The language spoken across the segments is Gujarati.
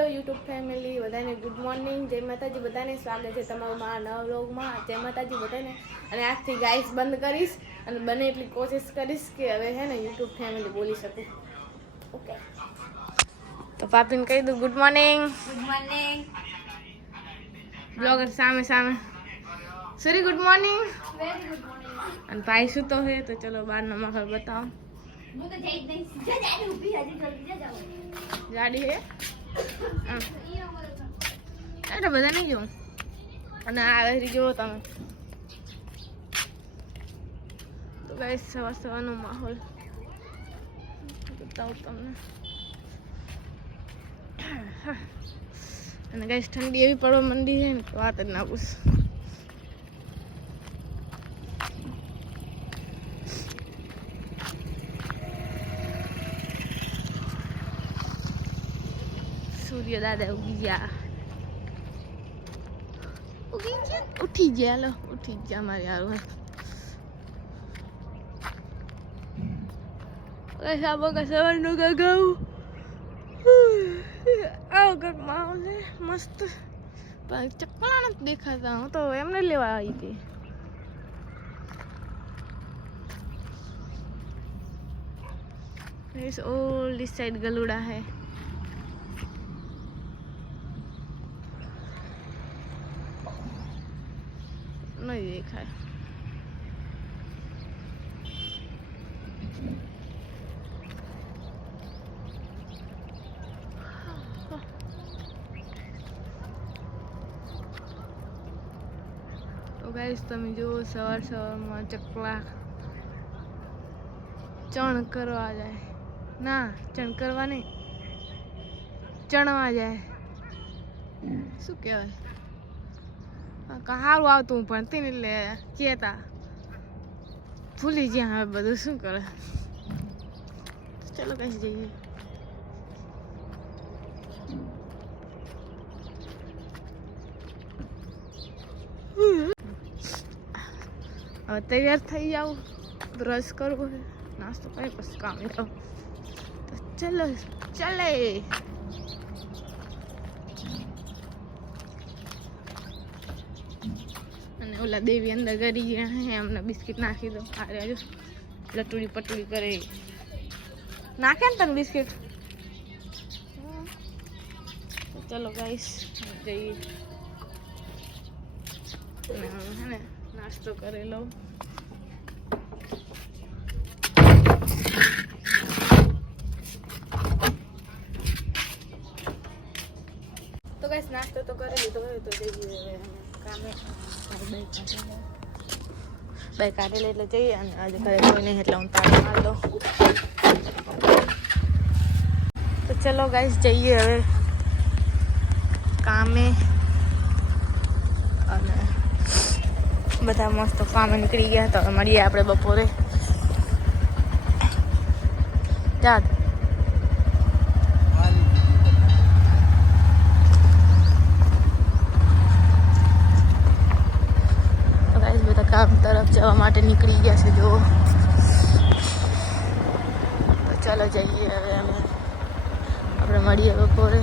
હેલો યુટ્યુબ ફેમિલી, બધાને ગુડ મોર્નિંગ, જય માતાજી. બધાને સ્વાગત છે તમારું મારા નવા વ્લોગમાં. જય માતાજી બધાને. અને આજથી ગાઈસ બંધ કરીશ અને બને એટલી કોશિશ કરીશ કે હવે હે ને યુટ્યુબ ફેમિલી બોલી શકું. ઓકે, તો પાપીને કહી દઉં good morning. Good morning. Blogger સામે સામે સરી good morning. Very good morning. અને ભાઈ શું તો હે, તો ચલો બહારનો માહોલ બતાવો. હું તો જઈ જ નહીં. જાડી ઊભી હતી, જલ્દી જાઓ. ગાડી હે એટલે બધા નહીં જોઉં. અને આ વેરી જુઓ તમે તો ગાઈસ સવાર સવારનો માહોલ બતાવું તમને. અને ગાઈસ ઠંડી એવી પડવા માંડી છે ને વાત જ ના પૂછ. સૂર્ય દાદા ઉગી ગયા. ઉઠી ગયા, લો ઉઠી ગયા મારે યાર. સાબો કા સવારનો ગાગાઉ આવો કંઈક માહોલ છે મસ્ત. પણ ચપ્પલા નથી દેખાતા. હું તો એમને લેવા આવી હતી. ઓલ દિસ સાઈડ ગલુડા है. नहीं देखा है. तो गाइस તમે જો સવાર સવારમાં ચકલા ચણ કરવા જાય. ના, ચણ કરવા નહીં, ચણવા જાય. શું કહેવાય? સારું આવતું પણ તેને એટલે ચેતા ભૂલી જ્યાં હવે બધું શું કરે. ચલો કઈ જઈએ. હવે તૈયાર થઈ જાઉં, બ્રશ કરવું છે, નાસ્તો કરી પછી કામ જાઉં. તો ચલો ચલે. અને ઓલા દેવી અંદર ગરી ગયા હે, અમને બિસ્કિટ નાખી દો. અરે જો લટુડી પટુડી કરે. નાખે ને તને બિસ્કિટ? ચલો ગાઈસ જઈએ. હે ને નાસ્તો કરી લઉં. તો ગાઈસ નાસ્તો તો કરી લીધો હોય તો જઈએ કામે. બાઈક કાઢી લે એટલે જઈએ. અને આજે ઘરે કોઈ નહીં એટલે હું તાળી મારી દઉં. તો ચલો ગાઈસ જઈએ હવે કામે. અને બધા મસ્ત કામે નીકળી ગયા. તો મળીએ આપણે બપોરે. ચાલ કામ તરફ જવા માટે નીકળી ગયા છે જો. તો ચાલો જઈએ હવે અમે. આપણે મળીએ બપોરે.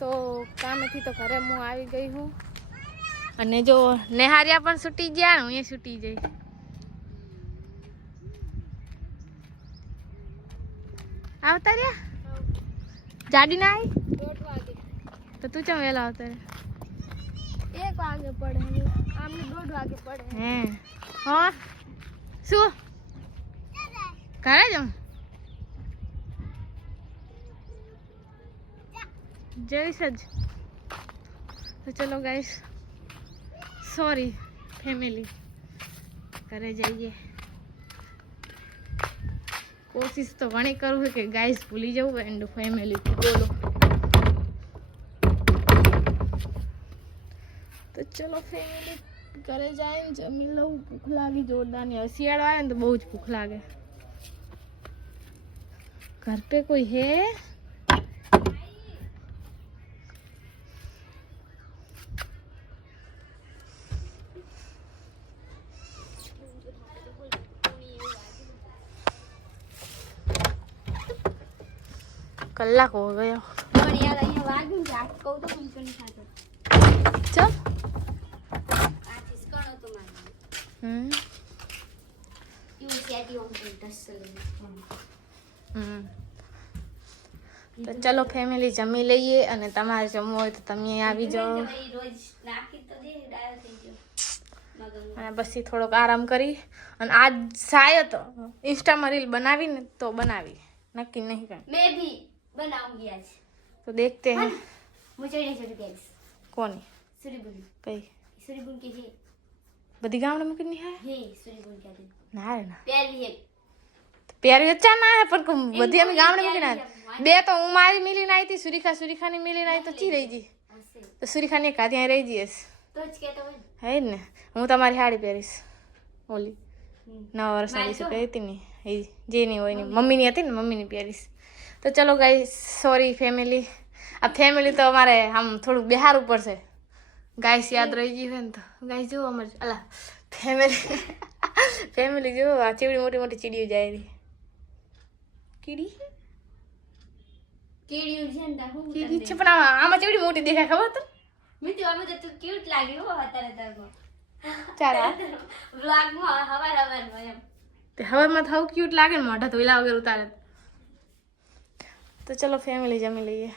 તો કામેથી તો ઘરે હું આવી ગઈ હું. અને જો નેહારિયા પણ છૂટી ગયા, હું એ છૂટી જઈ. આવતા રહ્યા જાડી ના આવી 1 વાગે. તો તું ચમ વહેલા આવતા રે? 1 વાગે પડે, આમને 1:30 વાગે પડે. હે હા શું ઘરે જાઉં? જઈશ જ. તો ચલો ગાઈસ, સોરી ફેમિલી, ઘરે જઈએ. કોશિશ તો ઘણી કરું છે કે ગાઈસ ભૂલી જવું એન્ડ ફેમિલી બોલો. તો ચલો ફેમિલી ઘરે જાય ને જમી લઉં. ભૂખ લાગી જોરદારની. હવે શિયાળો આવે ને તો બહુ જ ભૂખ લાગે. ઘર पे कोई है? કલાક હો ગયો પણ યાર અહીંયા વાગ્યું છે આ કહું તો કંપની સાથે ચલ આ ચીસ્કણો તો મારે you set you on tussle તો ચલો ફેમિલી જમી લઈએ અને તમારે જમવું હોય તો તમે આવી જાઓ રોજ નાખી તો દે ડાયો થઈ ગયો મગમ અને પછી થોડોક આરામ કરી અને આજ શાયદ ઇન્સ્ટામાં રીલ બનાવીને તો બનાવી નક્કી નહીં કાંઈ मैं भी बनाऊंगी आज તો દેખતે હૈ मुझे नहीं छोड़ गाइस કોની सूर्यबुन કઈ सूर्यबुन के है બધી ગામડે મૂકીને હે हे सूर्यबुन क्या दिन ના રે ના प्यार भी है પ્યારી અચ્છા ના હે પણ બધી અમે ગામડે મૂકીને આવ્યા. બે તો હું મારી મિલીને આવી હતી સુરીખાની મિલીને આવી તો ચી રહી જી ऐसे તો સુરીખાની કા ત્યાં રહી જઈશ तो ज कहता हूं હે ને હું તમારી સાડી પહેરીશ ઓલી નવા વર્ષના દિવસે પહેરી હતી ને એ જે નહીં હોય ને મમ્મીની હતી ને મમ્મીની પહેરીશ તો ચલો ગાઈસ સોરી ફેમિલી આ ફેમિલી તો અમારે આમ થોડુંક બિહારવું પડશે ગાઈસ યાદ રહી ગઈ હોય ને તો ગાઈસ જુઓ અમારે અલા ફેમિલી જુઓ આ ચીવડી મોટી મોટી ચીડીઓ જાય રહી કીડી केड़ी उजंदा हूं કીડી છે પણ આમાં ચીવડી મોટી દેખાય ખબર તો मैं तो हमें तो क्यूट लागी हो हतारे तरको ચારા व्लॉग में हवार में एम તે હવામાં થાવ ક્યુટ લાગે ને મોઢા ધોઈલા વગર ઉતારે તો ચલો ફેમિલી જમી લઈએ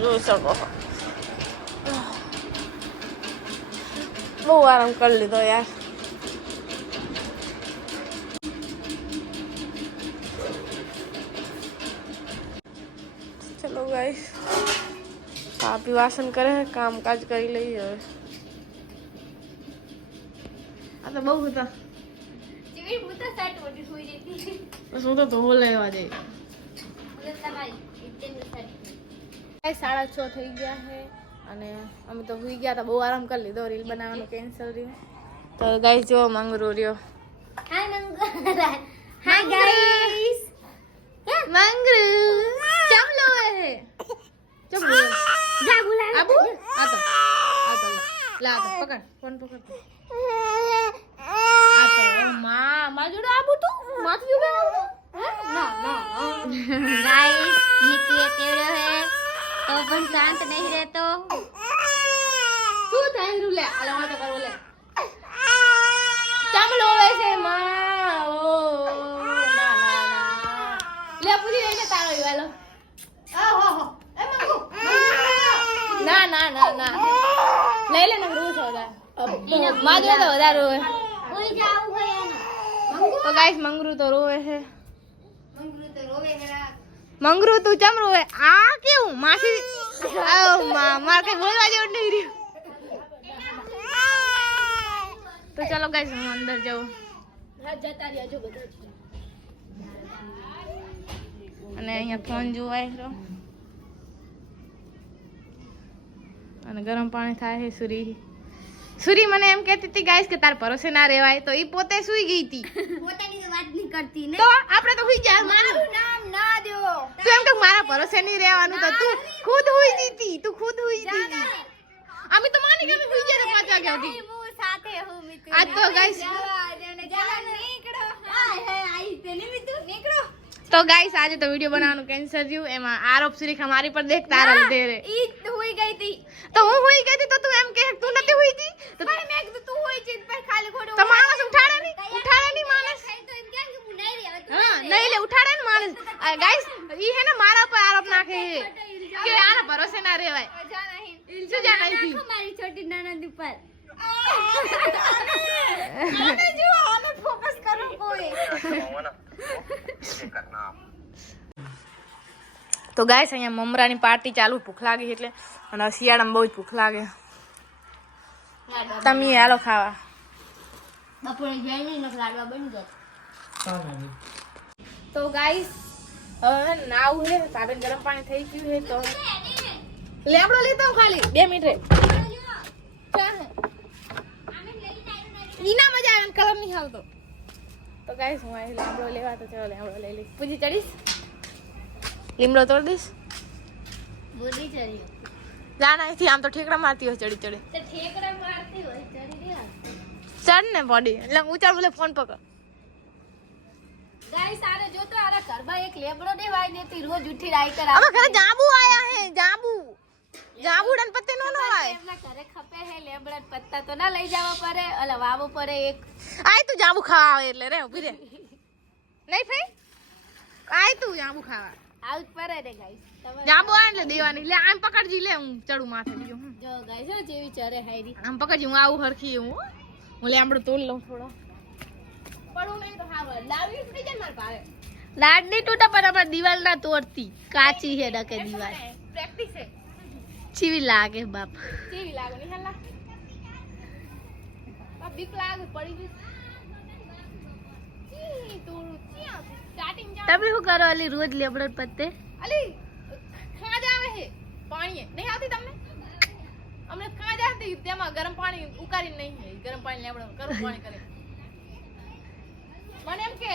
જોઈ શકો બહુ આરામ કરી લીધો યાર ચલો ગાઈસ પાપી વાસણ કરે કામકાજ કરી લઈએ હવે આ તો બહુ હતા चीवी मुता सेट मोटी हुई रहती બસ હું તો ધો લેવા જઈ मुझे તમારી ઇતની સેટ 6:30 થઈ ગયા છે અને અમે તો સુઈ ગયા હતા બહુ આરામ કરી લીધો રીલ બનાવવાનું કેન્સલ રહ્યું તો ગાઈસ જો મંગરૂ રહ્યો हाय मंगरा हाय गाइस મંગરૂ ચમલો હે ચમલો जा बुला આબુ આ તો લા તો પકડ ફોન પકડ આ તો માં જોડે આબુ તું માથું જોડે ना ना गाइस ये टेढ़ो है तो अपन शांत नहीं रहते શું થાય રૂલે આલે વાતો કરો લે ચમલો વેસે માં ઓ ના ના ના લે પૂરી લઈને તારો ઈવાલો ઓહો એ મંગુ ના ના ના ના લઈ લે ને રૂ છો દા માગે તો વધારે રોવે कोई जाऊ गया ना તો ગાઈસ મંગરૂ તો રોવે છે मंगरू तो रोवे मेरा મંગરૂ તું ચમ રોવે આ કેવું માસી માર કઈ બોલવા જેવું નહીં રહ્યું તો ચલો ગાઈસ હું અંદર જાઉં हाथ जाता रिया जो बता અને અહીંયા ફોન જોવાય રહ્યો અને ગરમ પાણી થાય છે સુરી મને એમ કહેતી હતી ગાઈસ કે તાર ભરોસે ના રહેવાય તો ઈ પોતે સુઈ ગઈ હતી પોતાની તો વાત નહીં કરતી ને તો આપણે તો સુઈ જાય મારું નામ ના દો તું એમ કે મારા ભરોસે નહીં રહેવાનું તો તું ખુદ હુઈ જીતી અમે તો માની કે અમે સુઈ જાય 5 વાગ્યા સુધી હું સાથે હું મિત્ર આજ તો ગાઈસ નીકળો હાય આઈ તેને મિત્ર નીકળો તો ગાઈસ આજે તો વિડિયો બનાવવાનું કેન્સલ થયું એમાં આરોપ સુરીખા મારી પર દેખ તારા લીધે રે ઈ હુઈ ગઈ હતી તો હું હુઈ ગઈ હતી તો તું એમ કે તું નથી હુઈ હતી તો ભાઈ મેં કીધું તું હોય છે ભાઈ ખાલી ખોટું તો માણસ ઉઠાડે નહીં માણસ તો એમ કેમ કે હું નહીં રહી હવે હા નહીં લે ઉઠાડે ને માણસ ગાઈસ ઈ હે ને મારા પર આરોપ નાખે છે કે આના ભરોસે ના રહેવાય જા નહીં શું જા નહીં નાખો મારી છોટી નનદ ઉપર આને જો આને ફોકસ કરો કોઈ તો ગાઈસ અહીંયા મમરાની પાર્ટી ચાલુ ભૂખ લાગી એટલે અને શિયાળામાં બહુ જ ભૂખ લાગે તમે હાલો ખાવા બપોરે જઈને ન લાડવા બની જાય તો ગાઈસ હવે નાવું હે સાબેન ગરમ પાણી થઈ ગયું હે તો લેબડો લેતો હું ખાલી 2 મિનિટ રે ઈના મજા આવે કલર નહીં આવતો તો ગાઈસ હું આ લેબડો લેવા તો ચલો લેબડો લઈ લઈશ પૂજી ચડીશ લીમડો તોડ દઈશ બોલી ચડી જાણ અહીંથી આમ તો ઠેકડા મારતી હોય ચડી ચડી તે ઠેકડા મારતી હોય ચડી દે ચડ ને બોડી એટલે ઊંચા બોલે ફોન પકડ ગાઈસ આરે જો તો આરા ઘરમાં એક લેબડો ને વાઈ દેતી રોજ ઉઠી રાઈ કર અમે ઘરે જાંબુ આયા હે જાંબુડન પત્તે નો નો આય એમના ઘરે ખપે હે લેબડા પત્તા તો ના લઈ જવા પડે અલે વાવો પડે એક આય તું જાંબુ ખાવા આવે એટલે રે ઉભી રે નહીં ફઈ આય તું જાંબુ ખાવા આઉટ પડે ને ગાઈસ જાંબુ આ એટલે દેવાની લે આમ પકડજી લે હું ચડું માથે બીજું હું જો ગાઈસ જો જેવી ચરે હાયરી આમ પકડજી હું આવું હરખી હું લેમડો તોડ લઉં થોડો પડું નહીં તો હાવ લાવી થઈ જાય માર પારે લાડ ની તૂટા પર અમાર દીવાલ ના તોડતી કાચી હે ડકે દીવાલ પ્રેક્ટિસ છે ચીવી લાગે બાપ કેવી લાગે ની હલ્લા આ બીક લાગે પડી ગઈ ઈ તોડું ક્યાં સ્ટાર્ટિંગ જા તમે શું કરો અલી રોજ લેબડો પત્તે અલી ખાજ આવે હે પાણી નહીં આવતી તમને અમને ખાજ આવતી તેમાં ગરમ પાણી ઉકાળીને નહીં હે ગરમ પાણી લેવડો ગરમ પાણી કરે મને એમ કે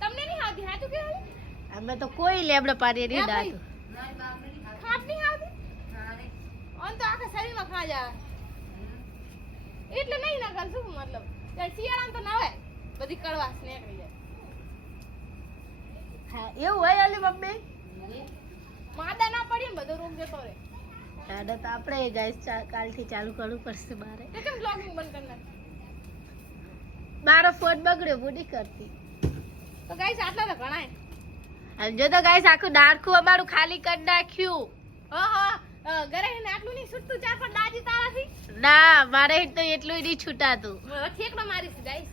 તમને નહીં આવતી હાચું કે અમે તો કોઈ લેબડો પાડીએ નહીં દાતું ખાટ નહીં આવતી ઓન તો આખા શરીરમાં ખાજ આવે એટલે નહીં ના કર શું મતલબ શિયાળામાં તો ના હોય બધી કડવાશ નીકળી જાય હા એવું હોય અલી મમ્મી માદા ના પડી ને બધો રોગ જતો રહે દાદા તો આપણે ગાઈસ કાલથી ચાલુ કરવું પડશે બારે તે કેમ બ્લોગિંગ બંધ કરી નાખ મારો ફોન બગડ્યો બુડી કરતી તો ગાઈસ આટલા તો ઘણાય અને જો તો ગાઈસ આખું ડાળખું અમારું ખાલી કરી નાખ્યું હા ઘરે ને આટલું નહીં છૂટતું ચાર પર દાજી તારાથી ના મારે તો એટલું નહીં છૂટાતું ઠેકડો મારીશ ગાઈસ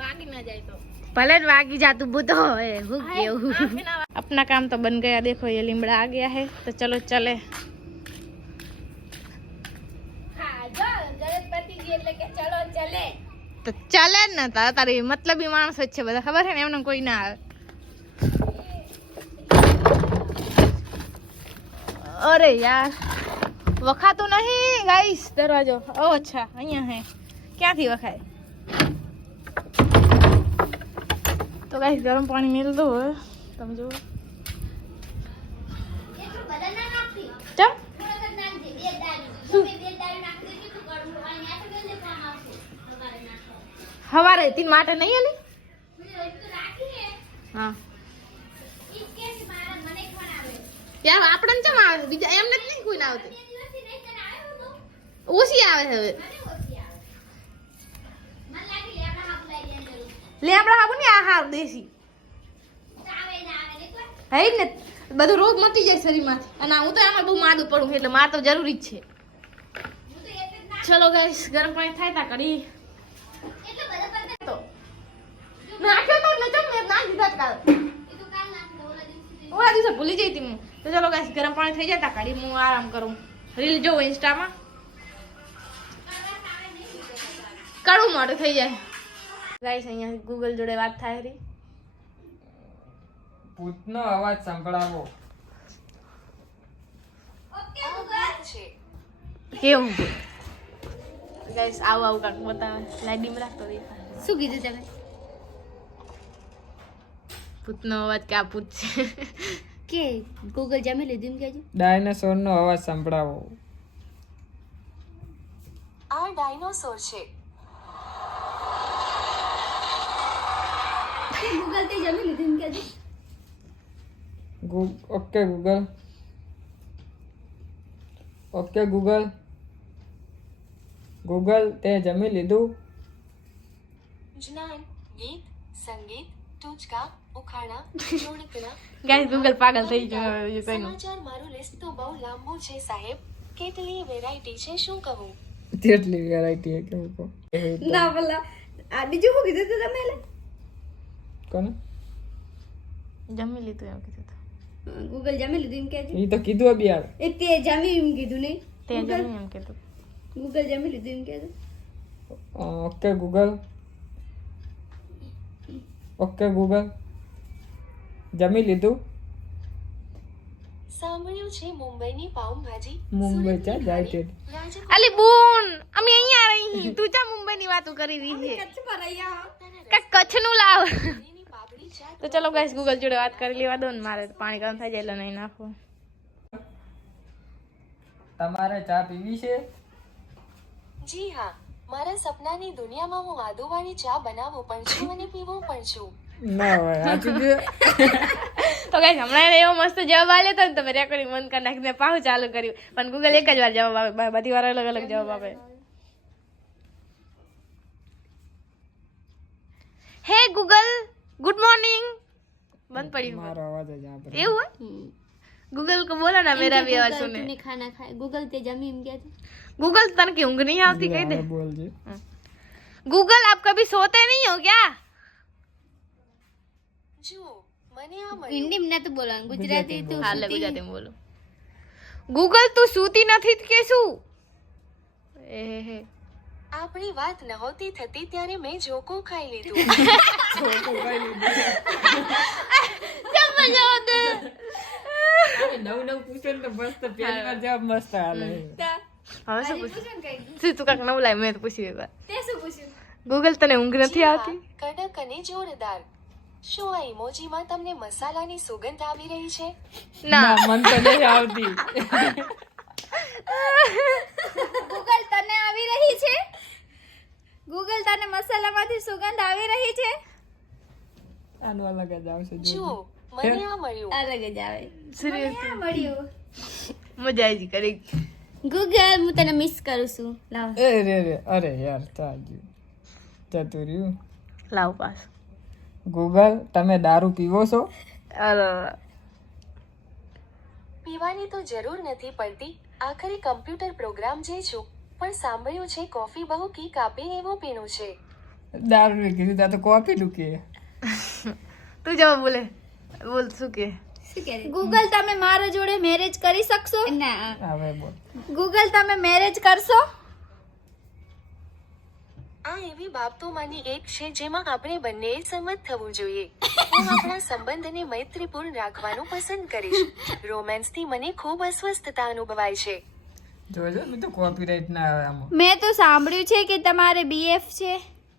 વાગી ના જાય તો भले वागी जातू बुतो है हो केવું अपना काम तो बन गया देखो ये लीमड़ा आ गया है तो चलो चले हां जो गणपति जी એટલે કે ચલો ચલે તો ચાલે ને તારી મતલબી માણસ જ છે બધા ખબર છે ને એમને કોઈ ના આવે અરે યાર વખાતું નહીં ગાઈસ દરવાજો ઓ અચ્છા અહીંયા હે ક્યાંથી વખાય तो गाइस गरम पानी मिल दो તમે જો એટલું બદલના નાખતી ચમ થોડો નાખ દે બે દાળી બે દાળી નાખ દે કે તું કરું અને આ તો ગંદે કામ આવશે તમારે નાખો હવારે તીન માટે નહીં આલી મેં તો રાખી હે હા ઈ કે મારા મને કોણ આવે યાર આપણને ચમ આવે બીજા એમને જ નહીં કોઈ ના આવતી બે દિવસથી નહીં તને આવ્યો તો ઓછી આવે હવે મને ઓછી આવે મને લાગી લે આપણા હાથ લઈ લેન જરૂર લે આપડા હાબુ ને આ હાર દેશી આવે ના આવે ને કોઈ હે ને બધું રોગ મટી જાય શરીરમાંથી અને હું તો આમાં બહુ માદું પડું એટલે માર તો જરૂરી જ છે હું તો એટલે જ ના ચલો ગાઈસ ગરમ પાણી થાય તા કરી એટલે બધા પર તો નાખ્યો તો એટલે ચમ મેં નાખી દીધા જ કાલ એ તો કાલ નાખ દો ઓલા દિવસે ઓલા દિવસે ભૂલી જઈ હતી હું તો ચલો ગાઈસ ગરમ પાણી થઈ જાય તા કરી હું આરામ કરું રીલ જોઉં ઇન્સ્ટામાં કડવું મોઢું થઈ જાય ગાઈસ અહીંયા ગૂગલ જોડે વાત થાય રહી ભૂતનો અવાજ સંભળાવો. ઓકે ગૂગલ કેવું ગાઈસ આવું આવું કાક બતાવે લાઈડીમાં રાખતો દેખાય શું કીધું તમે ભૂતનો અવાજ ક્યાં ભૂત છે કે ગૂગલ જમી લીધું કેજો ડાયનાસોરનો અવાજ સંભળાવો. આ ડાયનોસોર છે. ગૂગલ તે જમી લીધું કેજો okay Google. Okay Google. Google તે જમી લીધું? જ્ઞાન, ગીત, સંગીત, ટૂચકા, ઉખાણા, જોડકણા. ગાઈસ ગૂગલ પાગલ થઈ ગયો હવે કઈ નું સમાચાર મારું લિસ્ટ તો બહુ લાંબુ છે સાહેબ. કેટલી વેરાયટી છે શું કહું? તેટલી વેરાયટી હે કેવું કહો. ના ભલા આ બીજું શું કીધું તું તમે કોને? જમી લીધું એમ કીધું હતું. ગૂગલ જમી લીધું એમ કેજો ઈ તો કીધું અબી યાર. એ તે જમી એમ કીધું નહીં તે જમી એમ કીધું ગૂગલ જમી લીધું એમ કેજો ઓકે ગૂગલ. Okay Google. જમી લીધું? સાંભળ્યું છે મુંબઈની પાઉંભાજી. મુંબઈ ચા જાય છે. અલી બૂન અમે અહીંયા રહી તું જા મુંબઈ ની વાતો કરી રહી છે કાક કચ્છ નું લાવ પાપડી ચાટ. તો ચલો ગાઈસ ગૂગલ જોડે વાત કરી લેવા દો ને મારે તો પાણી ગરમ થઈ જાય એટલે નહીં નાખો તમારે ચા પીવી છે? જી હા, મારા સપનાની દુનિયામાં હું આદુવાળી ચા બનાવું પણ છું અને પીવું પણ છું. ના હોય સાચું કે તો ગાઈસ હમણાં એવો મસ્ત જવાબ આલ્યો તો ને તમે રેકોર્ડિંગ બંધ કરી નાખીને પાછું ચાલુ કર્યું પણ ગૂગલ એક જ વાર જવાબ આપે બધી વાર અલગ અલગ જવાબ આપે. હે ગૂગલ ગુડ મોર્નિંગ બંધ પડ્યું મારો અવાજ જ આપણે એવું હોય गूगल को बोला ना मेरा भी आवाज सुने तूने खाना खाया गूगल ते जमी हम क्या था गूगल तन की ऊँग नहीं आती कह दे બોલ છે गूगल आप कभी सोते नहीं हो क्या જુઓ મને આ મળ્યું. हिंदी में ना तो बोला गुजराती तो હાલ ગુજરાતી બોલો गूगल તું સૂતી નથી કે શું એ હે આપણી વાત નહોતી થતી ત્યારે મેં જોકો ખાઈ લીધું. નવું નવું પૂછે ને તો મસ્ત પહેલી વાર જવાબ મસ્ત હાલે હવે શું પૂછ્યું શું તું કાંક નવું લાય મેં તો પૂછ્યું એકવાર તે શું પૂછ્યું ગૂગલ તને ઊંઘ નથી જી હા, આવતી કડક અને જોરદાર. શું આ ઇમોજીમાં તમને મસાલાની સુગંધ આવી રહી છે? ના મન તો નહીં આવતી ગૂગલ તને આવી રહી છે ગૂગલ તને મસાલામાંથી સુગંધ આવી રહી છે આનું અલગ જ આવશે જુઓ મને આ મળ્યું. અલગ જ આવે સિરિયસલી મળ્યું મજા આવી કરી ગૂગલ હું તને મિસ કરું છું લાવ એ રે રે અરે યાર તાજ્યું જતું રહ્યું લાવ પાસ ગૂગલ તમે દારૂ પીવો છો અરે પીવાની તો જરૂર નથી પડતી, આખરે કમ્પ્યુટર પ્રોગ્રામ જે છું, પણ સાંભળ્યું છે કોફી બહુ કિક આપે એવું પીણું છે. દારૂ કીધું તા તો કોપી નું કે તું જવાબ બોલે બોલ શું કે શું કહે ગૂગલ તમે મારા જોડે મેરેજ કરી શકશો ના હવે બોલ ગૂગલ તમે મેરેજ કરશો આ એવી બાબતોમાંની એક છે જેમાં આપણે બંનેએ સંમત થવું જોઈએ. હું આપણા સંબંધને મૈત્રીપૂર્ણ રાખવાનું પસંદ કરીશ. રોમેન્સથી મને ખૂબ અસ્વસ્થતા અનુભવાય છે. જોજો ને તો કોપીરાઈટ ના આવે આમાં મેં તો સાંભળ્યું છે કે તમારે બીએફ છે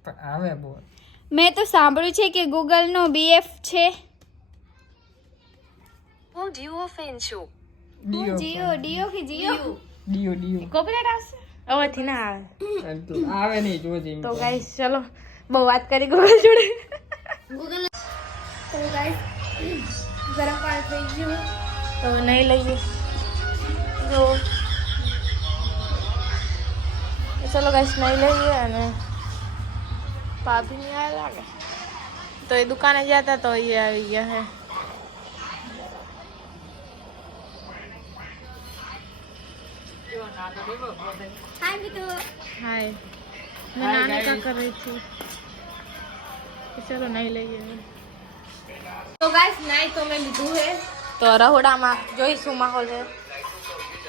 પણ હવે બોલ મેં તો સાંભળ્યું છે કે ગૂગલનો બીએફ છે હું ડ્યુઓ ફેન છું. ડીઓ ડીઓ કે જીઓ ડીઓ ડીઓ કોપીરાઈટ આવશે હવેથી ના આવે આવે નહીં જોજે તો ગાઈસ ચલો બહુ વાત કરી ગૂગલ જોડે ગૂગલ તો ગાઈસ ગરમ પાણી થઈ ગયું તો નહીં લઈએ જો ચલો ગાઈસ નહીં લઈએ અને ભાભી નહીં આવે લાગે તો એ દુકાને ગયા હતા તો એ આવી ગયા હે હાય મિત્રો हाय मैं नानी का कर रही थी तो चलो नहीं लगे तो गाइस नहीं तो मैं લીધું है તો રહોડામાં જોઈશું માહોલ है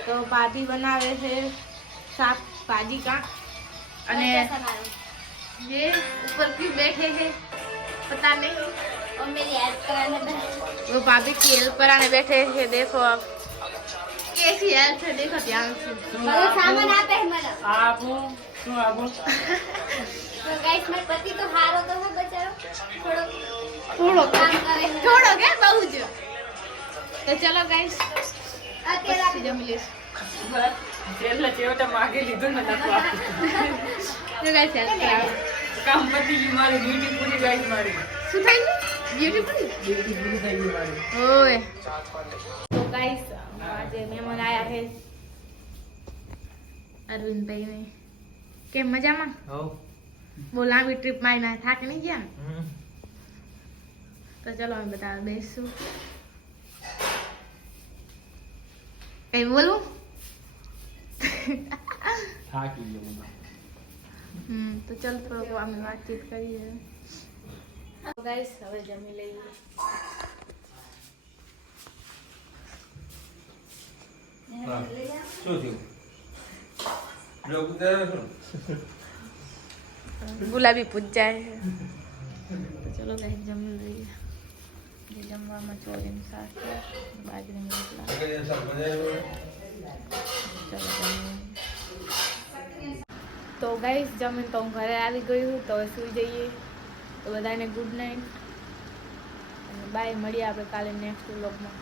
તો ભાભી બનાવે છે શાક ભાજી का અને ये ऊपर क्यों बैठे हैं पता नहीं और मेरी हेल्प कराने पे वो भाभी की हेल्प कराने बैठे हैं देखो आप कैसी हेल्प है देखो ध्यान से मतलब सामान आपे है मला આપો શું આપો तो गाइस मेरे पति तो हारो तो है बेचारो थोड़ो થોડો काम करे है થોડો કે બહુ જ તો ચલો ગાઈસ अकेला પછી જમી લઈશું એટલે છેવટે માગે લીધું ને નતું આપતું તો ગાઈસ હેલ્પ કરાવો કામ પતી ગયું મારી ડ્યુટી પૂરી ગાઈસ મારી શું થઈ ગયું બ્યુટીફુલ ડ્યુટી પૂરી થઈ ગઈ મારી ઓય તો ગાઈસ આજે મહેમાન આયા છે અરવિંદભાઈ ને કેમ મજામાં હવ બહુ લાંબી ટ્રીપ મારીને થાક નહીં ગયા ને તો ચલો અમે બધા બેસશું કઈ બોલું થાકી ગયો તો ચાલ થોડોક અમે વાતચીત કરીએ ગાઈસ હવે જમી લઈએ શું થયું લોકો ત્યારે શું ગુલાબી પૂજા છે તો ચલો ગાઈસ જમી લઈએ જે જમવામાં ચોરીનું શાક છે બાજરીના રોટલા સગડીને શાક બનાવ્યું? ચલો જમીએ તો ગાઈસ જમીન તો હું ઘરે આવી ગયું તો હવે સૂઈ જઈએ તો બધાને ગુડ નાઇટ અને બાય મળીએ આપણે કાલે નેક્સ્ટ વ્લોગમાં